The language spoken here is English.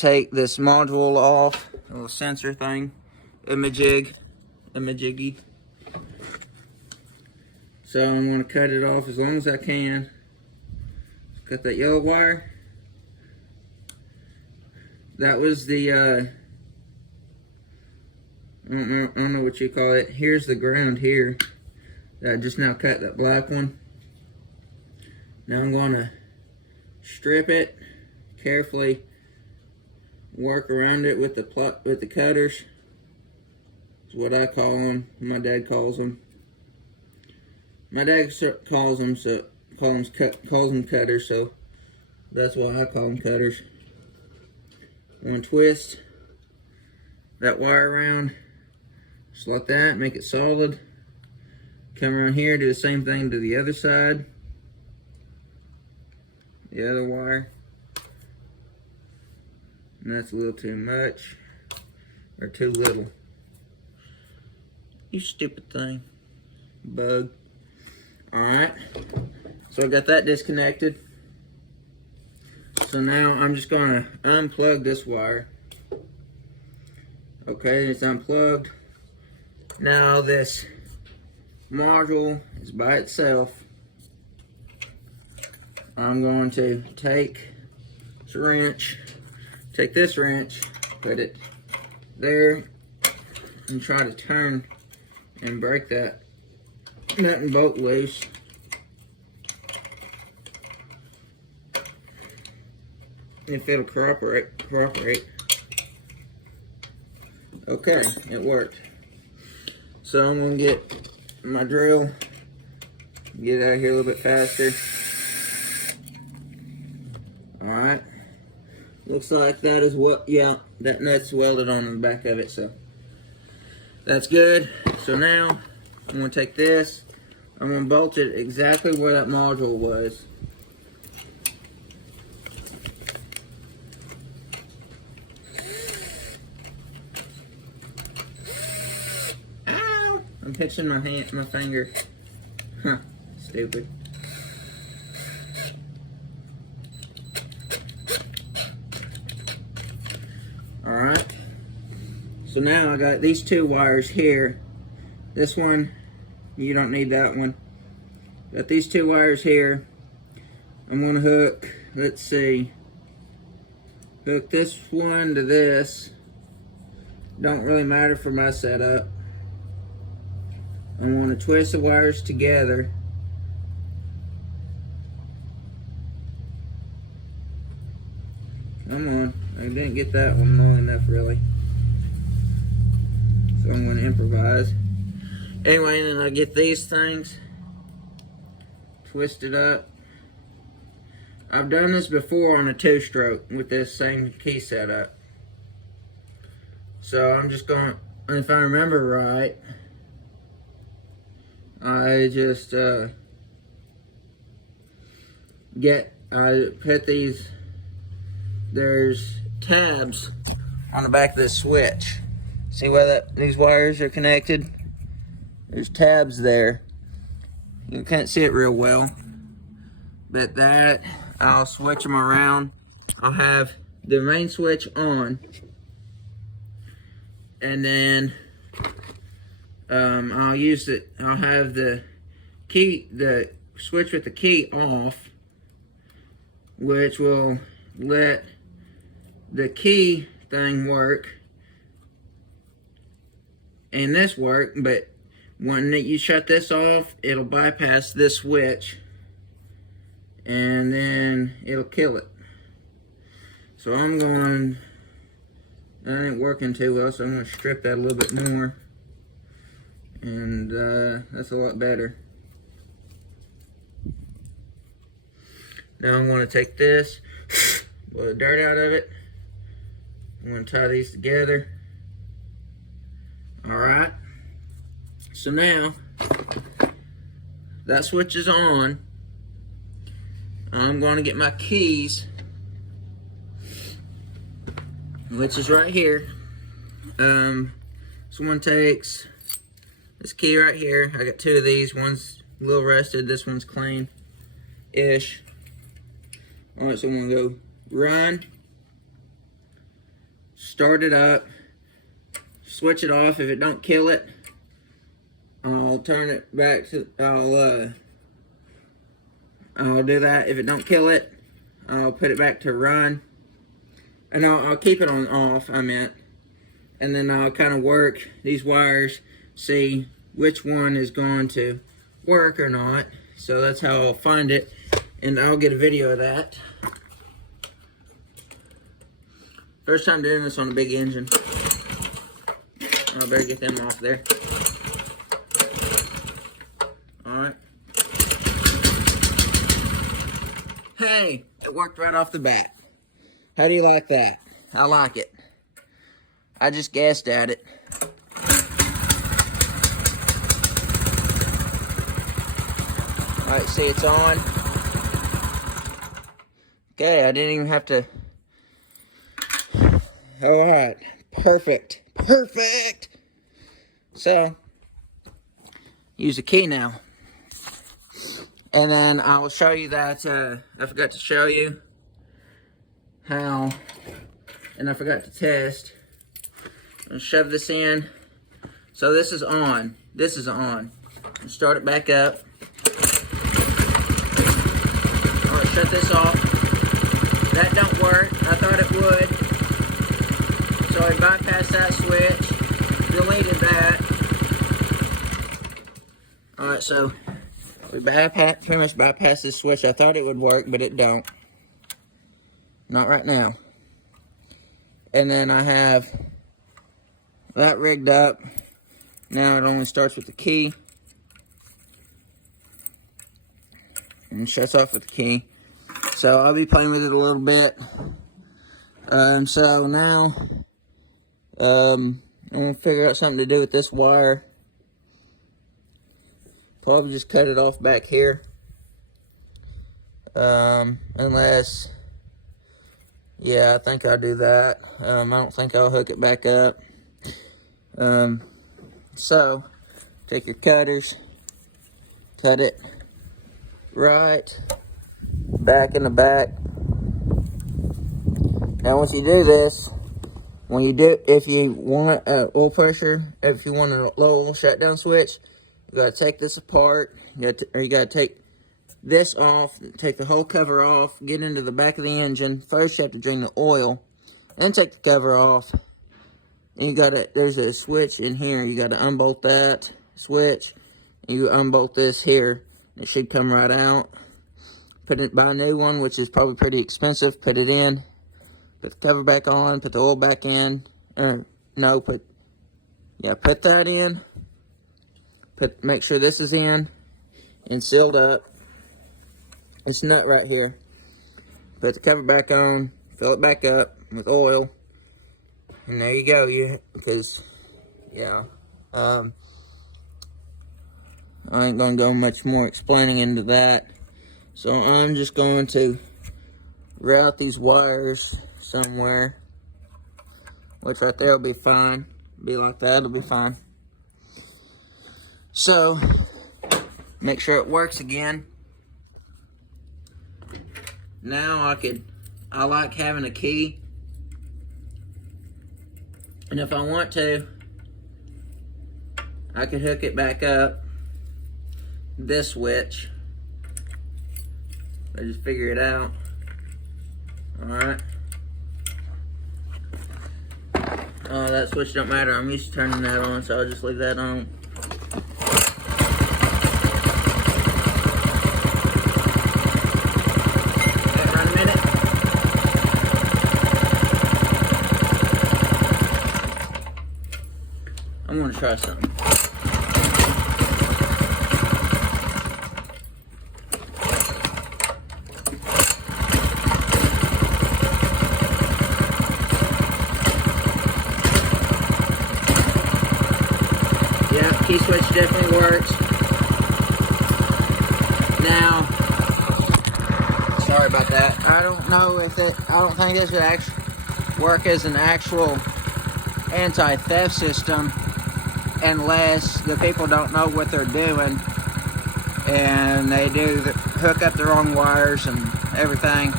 take this module off, a little sensor thing, imagiggy. So I'm going to cut it off as long as I can. Cut that yellow wire. That was the, I don't know what you call it. Here's the ground here. That I just now cut, that black one. Now I'm going to strip it, carefully work around it with the cutters. Is what I call them. My dad calls them. My dad calls them cutters, so that's why I call them cutters. I'm going to twist that wire around, just like that, make it solid. Come around here, do the same thing to the other side. The other wire. And that's a little too much, or too little. You stupid thing. Bug. Alright. So I got that disconnected. So now I'm just going to unplug this wire. Okay, it's unplugged. Now this module is by itself. I'm going to take this wrench, put it there, and try to turn and break that nut and bolt loose. If it'll cooperate. Okay, it worked. So I'm gonna get my drill, get out of here a little bit faster. Alright. Looks like that is what, yeah, that nut's welded on the back of it, so that's good. So now I'm gonna take this, I'm gonna bolt it exactly where that module was. Ow! I'm hitching my finger. Huh, stupid. Alright, so now I got these two wires here. This one, you don't need that one. Got these two wires here. I'm going to hook, let's see, hook this one to this. Don't really matter for my setup. I'm going to twist the wires together. Come on, I didn't get that one long enough really. So I'm going to improvise. Anyway, then I get these things twisted up. I've done this before on a 2-stroke with this same key setup. So I'm just going to, if I remember right, I just I put these, there's tabs on the back of this switch. See where these wires are connected? There's tabs there. You can't see it real well, but that, I'll switch them around. I'll have the main switch on, and then I'll have the switch with the key off, which will let the key thing work and this work, but when you shut this off, it'll bypass this switch and then it'll kill it. So that ain't working too well, so I'm going to strip that a little bit more, and that's a lot better. Now I'm going to take this, blow the dirt out of it. I'm going to tie these together. Alright. So now, that switch is on. I'm going to get my keys, which is right here. Someone takes this key right here. I got two of these. One's a little rusted. This one's clean-ish. Alright, so I'm going to go run. start it up, switch it off. If it don't kill it, I'll turn it back to, I'll do that. If it don't kill it, I'll put it back to run. And I'll keep it on off, I meant. And then I'll kind of work these wires, see which one is going to work or not. So that's how I'll find it. And I'll get a video of that. First time doing this on a big engine. I better get them off there. Alright. Hey, it worked right off the bat. How do you like that? I like it. I just guessed at it. Alright, see it's on. Okay, I didn't even have to. Alright, perfect. Perfect! So, use the key now. And then I will show you that, I forgot to show you how, and I forgot to test. I'll shove this in. So this is on. This is on. I'll start it back up. Alright, shut this off. That don't work. I thought it would. So I bypassed that switch. Deleted that. Alright, so we pretty much bypassed this switch. I thought it would work, but it don't. Not right now. And then I have that rigged up. Now it only starts with the key. And shuts off with the key. So I'll be playing with it a little bit. So now, I'm going to figure out something to do with this wire. Probably just cut it off back here. Unless, yeah, I think I'll do that. I don't think I'll hook it back up. So, take your cutters, cut it right back in the back. Now once you do this, if you want oil pressure, if you want a low oil shutdown switch, you gotta take this apart. You gotta take this off, take the whole cover off, get into the back of the engine. First you have to drain the oil, then take the cover off. And there's a switch in here. You gotta unbolt that switch. You unbolt this here. It should come right out. Buy a new one, which is probably pretty expensive. Put it in. Put the cover back on. Put the oil back in. Put that in. Make sure this is in and sealed up. This nut right here. Put the cover back on. Fill it back up with oil. And there you go. I ain't gonna go much more explaining into that. So I'm just going to route these wires somewhere, which right there will be fine. Be like that, it'll be fine. So make sure it works again. Now I like having a key, and if I want to, I can hook it back up this switch. I just figure it out. Alright. That switch don't matter. I'm used to turning that on, so I'll just leave that on. Okay, run a minute. I'm gonna try something. Yeah, key switch definitely works. Now, sorry about that. I don't think this would actually work as an actual anti-theft system unless the people don't know what they're doing and they hook up the wrong wires and everything.